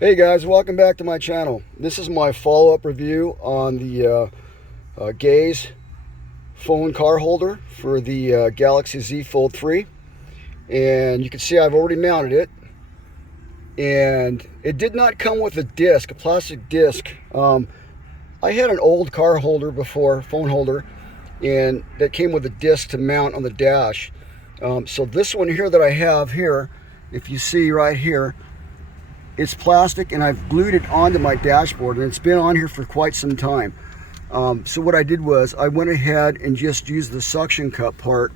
Hey guys, welcome back to my channel. This is my follow-up review on the Gaze phone car holder for the Galaxy Z Fold 3. And you can see I've already mounted it. And it did not come with a disc, a plastic disc. I had an old car holder before, phone holder, and that came with a disc to mount on the dash. So this one here that I have here, if you see right here, it's plastic, and I've glued it onto my dashboard, and it's been on here for quite some time. So what I did was I went ahead and just used the suction cup part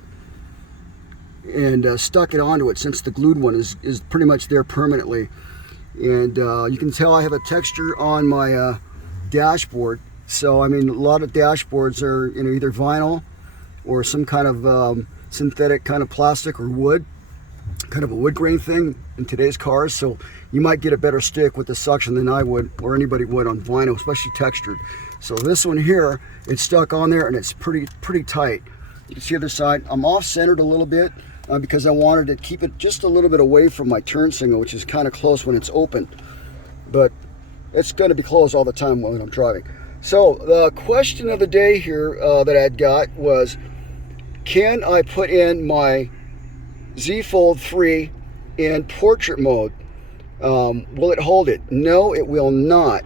and stuck it onto it, since the glued one is pretty much there permanently. And you can tell I have a texture on my dashboard. So I mean, a lot of dashboards are either vinyl or some kind of synthetic kind of plastic or wood, kind of a wood grain thing in today's cars. So you might get a better stick with the suction than I would, or anybody would, on vinyl, especially textured. So this one here, it's stuck on there, and it's pretty tight. You can see the other side. I'm off-centered a little bit because I wanted to keep it just a little bit away from my turn signal, which is kind of close when it's open, but it's going to be closed all the time when I'm driving. So the question of the day here that I'd got was, can I put in my Z Fold 3 in portrait mode? Will it hold it? No, it will not.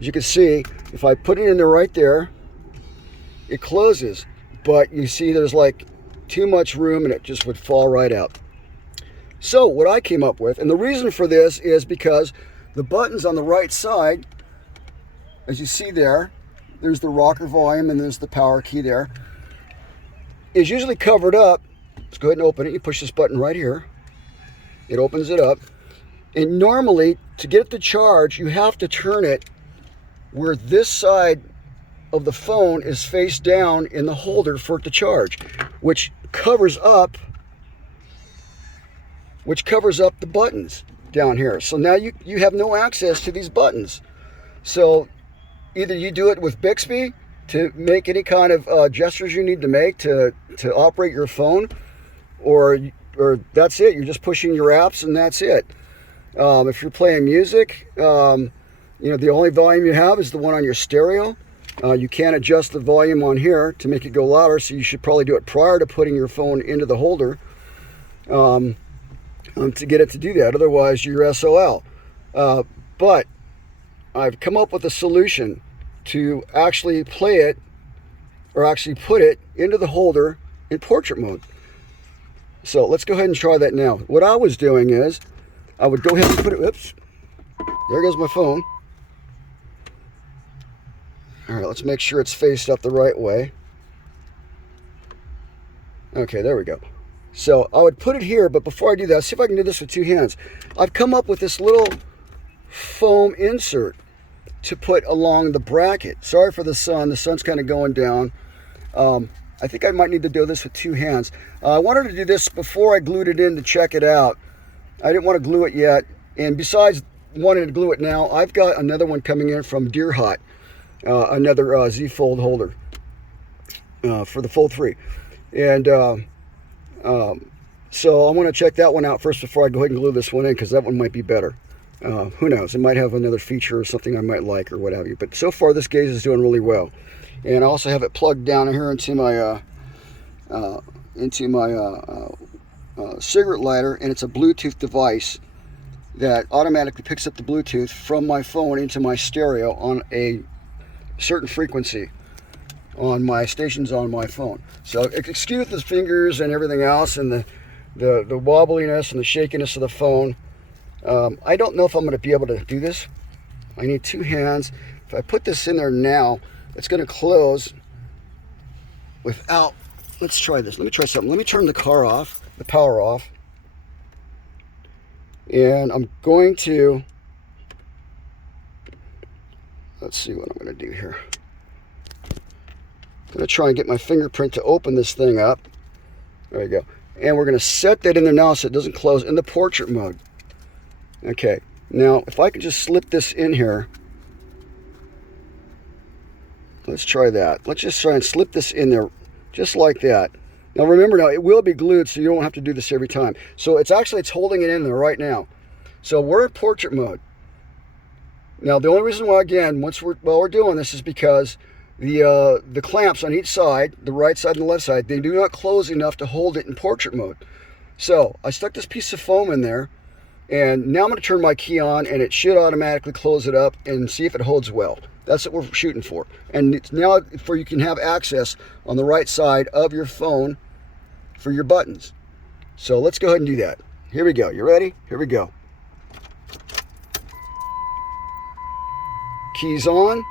As you can see, if I put it in there right there, it closes, but you see there's like too much room and it just would fall right out. So what I came up with, and the reason for this is because the buttons on the right side, as you see there's the rocker volume and there's the power key there, is usually covered up. Let's go ahead and open it. You push this button right here. It opens it up. And normally, to get it to charge, you have to turn it where this side of the phone is face down in the holder for it to charge, which covers up the buttons down here. So now you have no access to these buttons. So either you do it with Bixby to make any kind of gestures you need to make to operate your phone, or that's it. You're just pushing your apps and that's it. If you're playing music, the only volume you have is the one on your stereo. You can't adjust the volume on here to make it go louder, so you should probably do it prior to putting your phone into the holder to get it to do that. Otherwise, you're SOL. But I've come up with a solution to actually play it, or actually put it into the holder in portrait mode. So let's go ahead and try that now. What I was doing is, I would go ahead and put it, oops, there goes my phone. All right, let's make sure it's faced up the right way. Okay, there we go. So I would put it here, but before I do that, see if I can do this with two hands. I've come up with this little foam insert to put along the bracket. Sorry for the sun's kind of going down. I think I might need to do this with two hands. I wanted to do this before I glued it in to check it out. I didn't want to glue it yet, and besides wanting to glue it now, I've got another one coming in from Deer Hot, another Z Fold holder for the Fold 3. And so I want to check that one out first before I go ahead and glue this one in, because that one might be better. Who knows? It might have another feature or something I might like or what have you. But so far, this Gaze is doing really well. And I also have it plugged down here into my cigarette lighter, and it's a Bluetooth device that automatically picks up the Bluetooth from my phone into my stereo on a certain frequency on my stations on my phone. So excuse the fingers and everything else, and the wobbliness and the shakiness of the phone. I don't know if I'm going to be able to do this. I need two hands. If I put this in there now, it's going to close without. Let's try this. Let me try something. Let me turn the power off. And I'm going to, let's see what I'm going to do here. I'm going to try and get my fingerprint to open this thing up. There you go. And we're going to set that in there now so it doesn't close in the portrait mode. Okay. Now, if I could just slip this in here. Let's try that. Let's just try and slip this in there just like that. Now remember, now it will be glued, so you don't have to do this every time. So it's holding it in there right now. So we're in portrait mode. Now, the only reason why, again, while we're doing this, is because the clamps on each side, the right side and the left side, they do not close enough to hold it in portrait mode. So I stuck this piece of foam in there, and now I'm going to turn my key on, and it should automatically close it up and see if it holds well. That's what we're shooting for. And it's now for you can have access on the right side of your phone for your buttons. So let's go ahead and do that. Here we go. You ready? Here we go. Keys on,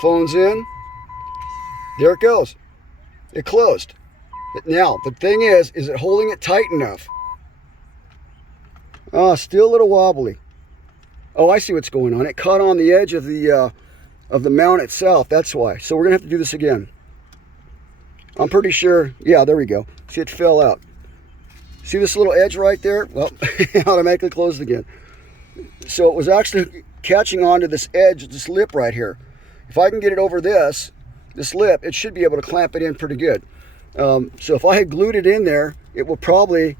phone's in. There it goes. It closed. Now, the thing is it holding it tight enough? Oh, still a little wobbly. Oh, I see what's going on. It caught on the edge of the mount itself. That's why. So we're going to have to do this again. I'm pretty sure. Yeah, there we go. See, it fell out. See this little edge right there? Well, it automatically closed again. So it was actually catching onto this edge, this lip right here. If I can get it over this lip, it should be able to clamp it in pretty good. So if I had glued it in there, it will probably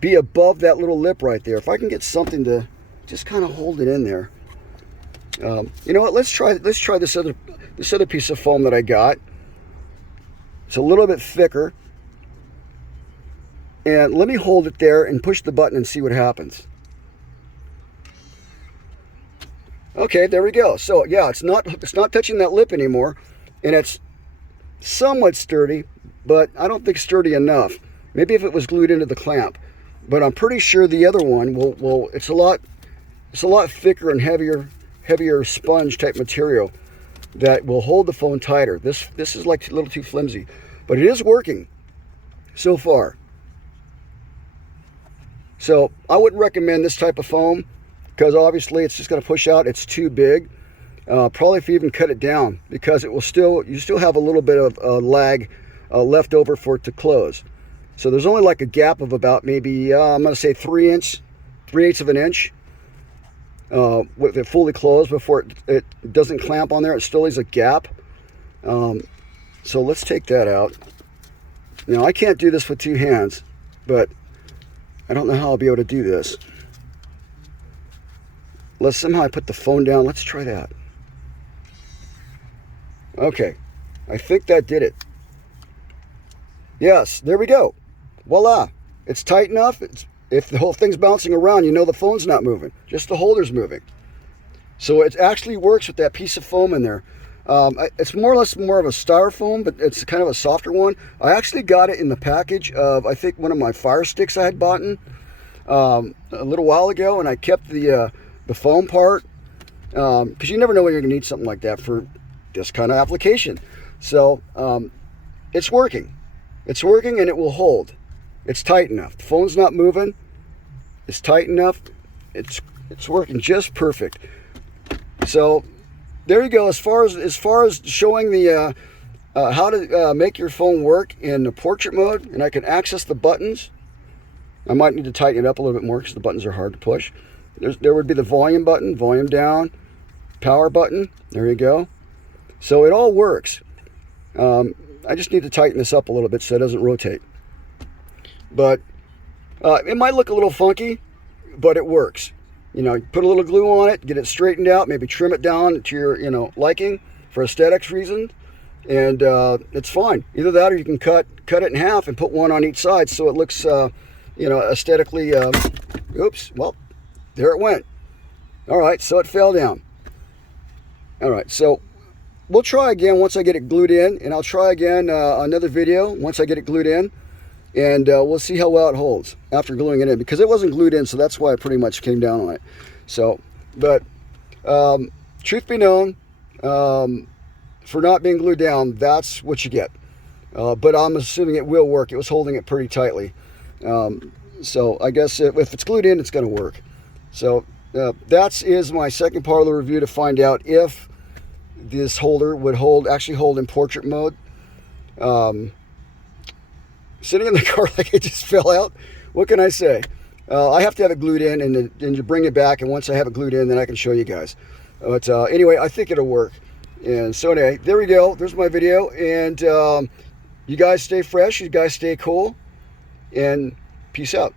be above that little lip right there. If I can get something to just kind of hold it in there. You know what? Let's try this other piece of foam that I got. It's a little bit thicker. And let me hold it there and push the button and see what happens. Okay, there we go. So yeah, it's not touching that lip anymore, and it's somewhat sturdy, but I don't think sturdy enough. Maybe if it was glued into the clamp, but I'm pretty sure the other one will. It's a lot thicker and heavier sponge type material that will hold the phone tighter. This is like a little too flimsy, but it is working so far. So I wouldn't recommend this type of foam, because obviously it's just going to push out. It's too big. Probably if you even cut it down, because it will you still have a little bit of lag left over for it to close. So there's only like a gap of about maybe I'm going to say 3/8 of an inch with it fully closed before it doesn't clamp on there. It still leaves a gap. So let's take that out. Now I can't do this with two hands, but I don't know how I'll be able to do this. Unless somehow I put the phone down. Let's try that. Okay, I think that did it. Yes, there we go. Voila. It's tight enough. If the whole thing's bouncing around, you know the phone's not moving. Just the holder's moving. So it actually works with that piece of foam in there. It's more or less more of a styrofoam, but it's kind of a softer one. I actually got it in the package of, I think, one of my fire sticks I had bought a little while ago, and I kept the foam part, because you never know when you're going to need something like that for this kind of application. So it's working. It's working, and it will hold. It's tight enough. The phone's not moving. It's tight enough. It's working just perfect. So there you go. As far as showing the how to make your phone work in the portrait mode, and I can access the buttons. I might need to tighten it up a little bit more because the buttons are hard to push. There would be the volume button, volume down, power button. There you go. So it all works. I just need to tighten this up a little bit so it doesn't rotate. But it might look a little funky, but it works. You know, put a little glue on it, get it straightened out, maybe trim it down to your liking for aesthetics reasons, and it's fine. Either that, or you can cut it in half and put one on each side so it looks aesthetically. Oops. Well, there it went. All right, so it fell down. All right, so we'll try again once I get it glued in, and I'll try again another video once I get it glued in, and we'll see how well it holds after gluing it in, because it wasn't glued in, so that's why I pretty much came down on it. So, but truth be known, for not being glued down, that's what you get. But I'm assuming it will work. It was holding it pretty tightly. So I guess if it's glued in, it's going to work. So that is my second part of the review, to find out if this holder would actually hold in portrait mode. Sitting in the car like it just fell out. What can I say? I have to have it glued in and you bring it back, and once I have it glued in, then I can show you guys. But anyway, I think it'll work. And so anyway, there we go. There's my video. And you guys stay fresh. You guys stay cool. And peace out.